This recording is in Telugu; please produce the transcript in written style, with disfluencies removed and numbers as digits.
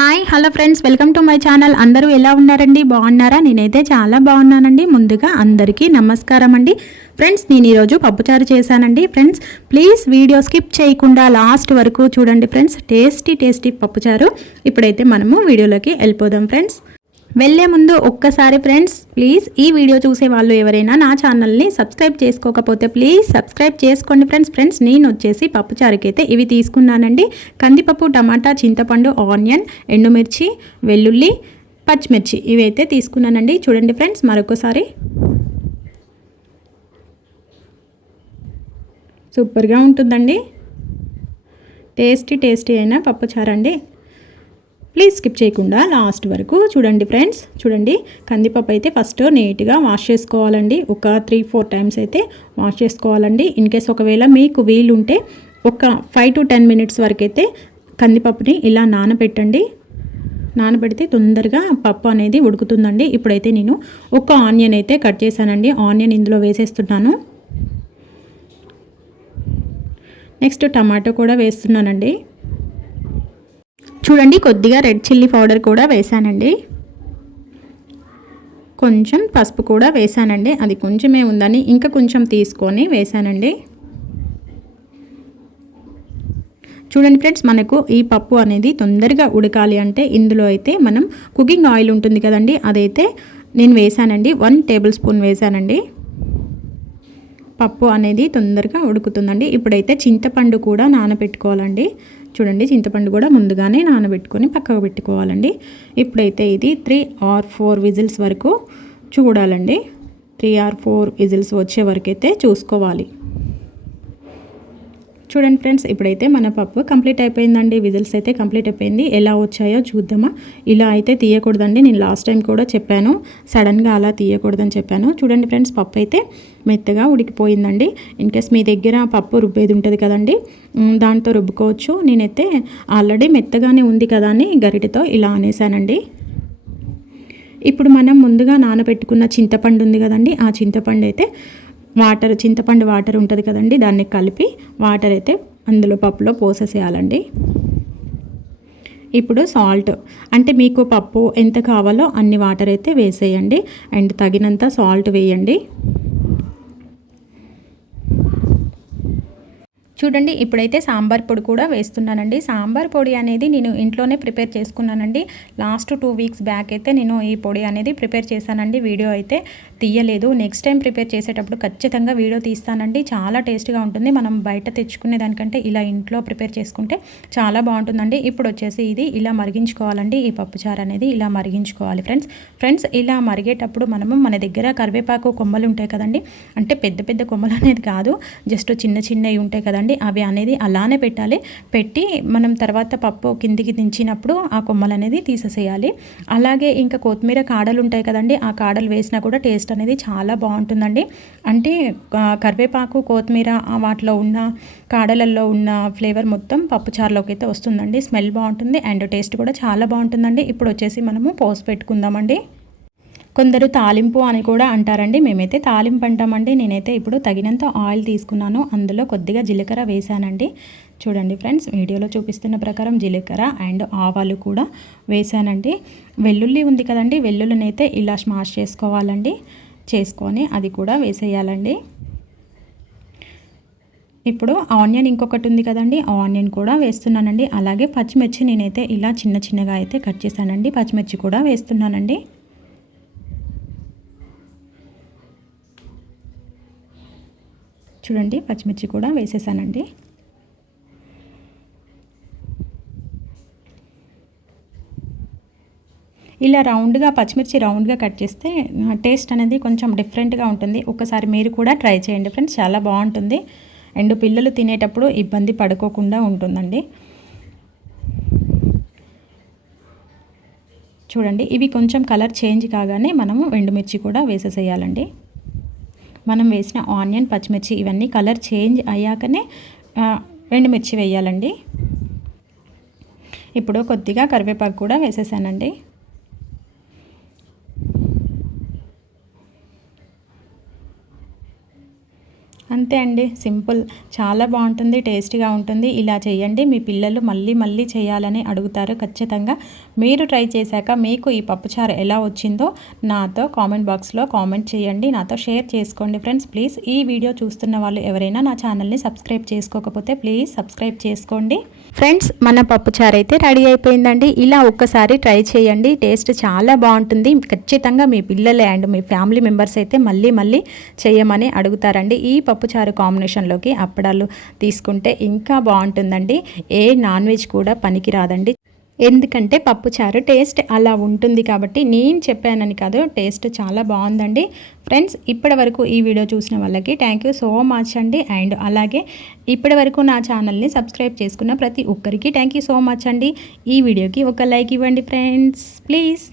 Hi hello friends, welcome to my channel. అందరూ ఎలా ఉన్నారండి? బాగున్నారా? నేనైతే చాలా బాగున్నానండి. ముందుగా అందరికీ నమస్కారం అండి. ఫ్రెండ్స్, నేను ఈరోజు పప్పుచారు చేశానండి. ఫ్రెండ్స్, ప్లీజ్ వీడియో స్కిప్ చేయకుండా లాస్ట్ వరకు చూడండి ఫ్రెండ్స్. టేస్టీ పప్పుచారు. ఇప్పుడైతే మనము వీడియోలోకి వెళ్ళిపోదాం ఫ్రెండ్స్. వెళ్ళే ముందు ఒక్కసారి ఫ్రెండ్స్, ప్లీజ్ ఈ వీడియో చూసే వాళ్ళు ఎవరైనా నా ఛానల్ని సబ్స్క్రైబ్ చేసుకోకపోతే ప్లీజ్ సబ్స్క్రైబ్ చేసుకోండి ఫ్రెండ్స్. నేను వచ్చేసి పప్పుచారుకైతే ఇవి తీసుకున్నానండి. కందిపప్పు, టమాటా, చింతపండు, ఆనియన్, ఎండుమిర్చి, వెల్లుల్లి, పచ్చిమిర్చి ఇవైతే తీసుకున్నానండి. చూడండి ఫ్రెండ్స్, మరొకసారి సూపర్గా ఉంటుందండి. టేస్టీ అయిన పప్పుచారు అండి. ప్లీజ్ స్కిప్ చేయకుండా లాస్ట్ వరకు చూడండి ఫ్రెండ్స్. చూడండి, కందిపప్పు అయితే ఫస్ట్ నీట్గా వాష్ చేసుకోవాలండి. ఒక 3-4 టైమ్స్ అయితే వాష్ చేసుకోవాలండి. ఇన్ కేస్ ఒకవేళ మీకు వీలుంటే ఒక 5 to 10 minutes వరకు అయితే కందిపప్పుని ఇలా నానబెట్టండి. నానబెడితే తొందరగా పప్పు అనేది ఉడుకుతుందండి. ఇప్పుడైతే నేను ఒక ఆనియన్ అయితే కట్ చేశానండి. ఆనియన్ ఇందులో వేసేస్తున్నాను. నెక్స్ట్ టమాటో కూడా వేస్తున్నానండి. చూడండి, కొద్దిగా రెడ్ చిల్లీ పౌడర్ కూడా వేసానండి. కొంచెం పసుపు కూడా వేసానండి. అది కొంచెమే ఉందని ఇంకా కొంచెం తీసుకొని వేసానండి. చూడండి ఫ్రెండ్స్, మనకు ఈ పప్పు అనేది తొందరగా ఉడకాలి అంటే ఇందులో అయితే మనం కుకింగ్ ఆయిల్ ఉంటుంది కదండి, అదైతే నేను వేసానండి. 1 tablespoon వేసానండి. పప్పు అనేది తొందరగా ఉడుకుతుందండి. ఇప్పుడైతే చింతపండు కూడా నానబెట్టుకోవాలండి. చూడండి, చింతపండు కూడా ముందుగానే నానబెట్టుకొని పక్కకు పెట్టుకోవాలండి. ఇప్పుడైతే ఇది 3 or 4 విజిల్స్ వరకు చూడాలండి. 3 or 4 విజిల్స్ వచ్చే వరకు అయితే చూసుకోవాలి. చూడండి ఫ్రెండ్స్, ఇప్పుడైతే మన పప్పు కంప్లీట్ అయిపోయిందండి. విజిల్స్ అయితే కంప్లీట్ అయిపోయింది. ఎలా వచ్చాయో చూద్దామా. ఇలా అయితే తీయకూడదండి. నేను లాస్ట్ టైం కూడా చెప్పాను, సడన్గా అలా తీయకూడదని చెప్పాను. చూడండి ఫ్రెండ్స్, పప్పు అయితే మెత్తగా ఉడికిపోయిందండి. ఇన్ కేస్ మీ దగ్గర పప్పు రుబ్బేది ఉంటుంది కదండి, దాంతో రుబ్బుకోవచ్చు. నేనైతే ఆల్రెడీ మెత్తగానే ఉంది కదా అని గరిటెతో ఇలా అనేసానండి. ఇప్పుడు మనం ముందుగా నానబెట్టుకున్న చింతపండు ఉంది కదండి, ఆ చింతపండు అయితే చింతపండు వాటర్ ఉంటుంది కదండి, దాన్ని కలిపి వాటర్ అయితే అందులో పప్పులో పోసేసేయాలండి. ఇప్పుడు సాల్ట్, అంటే మీకు పప్పు ఎంత కావాలో అన్ని వాటర్ అయితే వేసేయండి. అండ్ తగినంత సాల్ట్ వేయండి. చూడండి, ఇప్పుడైతే సాంబార్ పొడి కూడా వేస్తున్నానండి. సాంబార్ పొడి అనేది నేను ఇంట్లోనే ప్రిపేర్ చేసుకున్నానండి. లాస్ట్ 2 weeks బ్యాక్ అయితే నేను ఈ పొడి అనేది ప్రిపేర్ చేశానండి. వీడియో అయితే తీయలేదు. నెక్స్ట్ టైం ప్రిపేర్ చేసేటప్పుడు ఖచ్చితంగా వీడియో తీస్తానండి. చాలా టేస్ట్గా ఉంటుంది. మనం బయట తెచ్చుకునే దానికంటే ఇలా ఇంట్లో ప్రిపేర్ చేసుకుంటే చాలా బాగుంటుందండి. ఇప్పుడు వచ్చేసి ఇది ఇలా మరిగించుకోవాలండి. ఈ పప్పుచారు అనేది ఇలా మరిగించుకోవాలి ఫ్రెండ్స్. ఇలా మరిగేటప్పుడు మనము మన దగ్గర కరివేపాకు కొమ్మలు ఉంటాయి కదండి, అంటే పెద్ద కొమ్మలు అనేది కాదు, జస్ట్ చిన్నవి ఉంటాయి కదండి, అవి అనేది అలానే పెట్టాలి. పెట్టి మనం తర్వాత పప్పు కిందికి దించినప్పుడు ఆ కొమ్మలు అనేది తీసేసేయాలి. అలాగే ఇంకా కొత్తిమీర కాడలు ఉంటాయి కదండి, ఆ కాడలు వేసినా కూడా టేస్ట్ అనేది చాలా బాగుంటుందండి. అంటే కరివేపాకు, కొత్తిమీర వాటిలో ఉన్న కాడలలో ఉన్న ఫ్లేవర్ మొత్తం పప్పుచారులోకి అయితే వస్తుందండి. స్మెల్ బాగుంటుంది అండ్ టేస్ట్ కూడా చాలా బాగుంటుందండి. ఇప్పుడు వచ్చేసి మనము పోసి పెట్టుకుందామండి. కొందరు తాలింపు అని కూడా అంటారండి, మేమైతే తాలింపు అంటామండి. నేనైతే ఇప్పుడు తగినంత ఆయిల్ తీసుకున్నాను. అందులో కొద్దిగా జీలకర్ర వేసానండి. చూడండి ఫ్రెండ్స్, వీడియోలో చూపిస్తున్న ప్రకారం జీలకర్ర అండ్ ఆవాలు కూడా వేసానండి. వెల్లుల్లి ఉంది కదండి, వెల్లుల్లిని అయితే ఇలా స్మాష్ చేసుకోవాలండి. చేసుకొని అది కూడా వేసేయాలండి. ఇప్పుడు ఆనియన్ ఇంకొకటి ఉంది కదండి, ఆనియన్ కూడా వేస్తున్నానండి. అలాగే పచ్చిమిర్చి నేనైతే ఇలా చిన్నగా అయితే కట్ చేశానండి. పచ్చిమిర్చి కూడా వేస్తున్నానండి. చూడండి, పచ్చిమిర్చి కూడా వేసేసానండి. ఇలా పచ్చిమిర్చి రౌండ్గా కట్ చేస్తే టేస్ట్ అనేది కొంచెం డిఫరెంట్గా ఉంటుంది. ఒకసారి మీరు కూడా ట్రై చేయండి ఫ్రెండ్స్, చాలా బాగుంటుంది. అండ్ పిల్లలు తినేటప్పుడు ఇబ్బంది పడుకోకుండా ఉంటుందండి. చూడండి, ఇవి కొంచెం కలర్ చేంజ్ కాగానే మనము ఎండుమిర్చి కూడా వేసేసేయాలండి. మనం వేసిన ఆనియన్, పచ్చిమిర్చి ఇవన్నీ కలర్ చేంజ్ అయ్యాకనే ఎండుమిర్చి వేయాలండి. ఇప్పుడు కొద్దిగా కరివేపాకు కూడా వేసేసానండి. అంతే అండి, సింపుల్. చాలా బాగుంటుంది, టేస్టీగా ఉంటుంది. ఇలా చేయండి, మీ పిల్లలు మళ్ళీ మళ్ళీ చేయాలని అడుగుతారు ఖచ్చితంగా. మీరు ట్రై చేశాక మీకు ఈ పప్పుచారు ఎలా వచ్చిందో నాతో కామెంట్ బాక్స్లో కామెంట్ చేయండి, నాతో షేర్ చేసుకోండి ఫ్రెండ్స్. ప్లీజ్ ఈ వీడియో చూస్తున్న వాళ్ళు ఎవరైనా నా ఛానల్ని సబ్స్క్రైబ్ చేసుకోకపోతే ప్లీజ్ సబ్స్క్రైబ్ చేసుకోండి. ఫ్రెండ్స్, మన పప్పుచారు అయితే రెడీ అయిపోయిందండి. ఇలా ఒక్కసారి ట్రై చేయండి, టేస్ట్ చాలా బాగుంటుంది. ఖచ్చితంగా మీ పిల్లలు అండ్ మీ ఫ్యామిలీ మెంబర్స్ అయితే మళ్ళీ మళ్ళీ చేయమని అడుగుతారండి. ఈ పప్పుచారు కాంబినేషన్లోకి అప్పడాలు తీసుకుంటే ఇంకా బాగుంటుందండి. ఏ నాన్ వెజ్ కూడా పనికిరాదండి, ఎందుకంటే పప్పుచారు టేస్ట్ అలా ఉంటుంది కాబట్టి. నేను చెప్పానని కాదు, టేస్ట్ చాలా బాగుందండి. ఫ్రెండ్స్, ఇప్పటి వరకు ఈ వీడియో చూసిన వాళ్ళకి థ్యాంక్ యూ సో మచ్ అండి. అండ్ అలాగే ఇప్పటి వరకు నా ఛానల్ని సబ్స్క్రైబ్ చేసుకున్న ప్రతి ఒక్కరికి థ్యాంక్ యూ సో మచ్ అండి. ఈ వీడియోకి ఒక లైక్ ఇవ్వండి ఫ్రెండ్స్ ప్లీజ్.